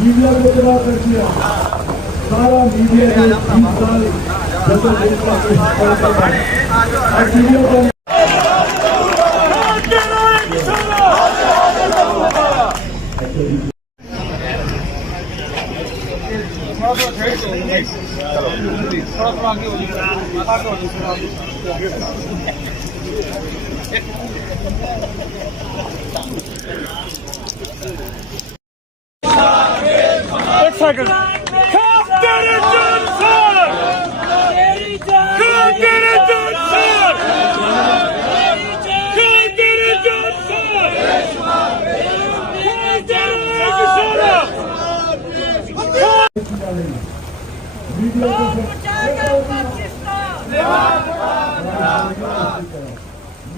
media को तबाह कर दिया, सारा मीडिया ने 20 साल जदोजहद का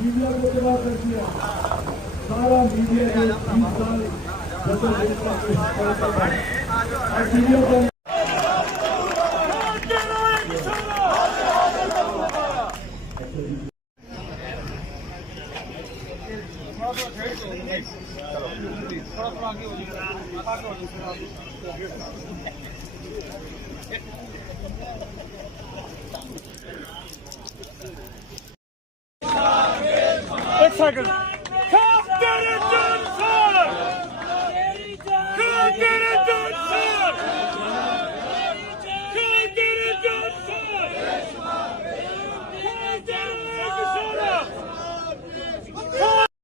मीडिया को तबाह कर दिया, सारा मीडिया ने 20 साल जदोजहद का एक सेकंड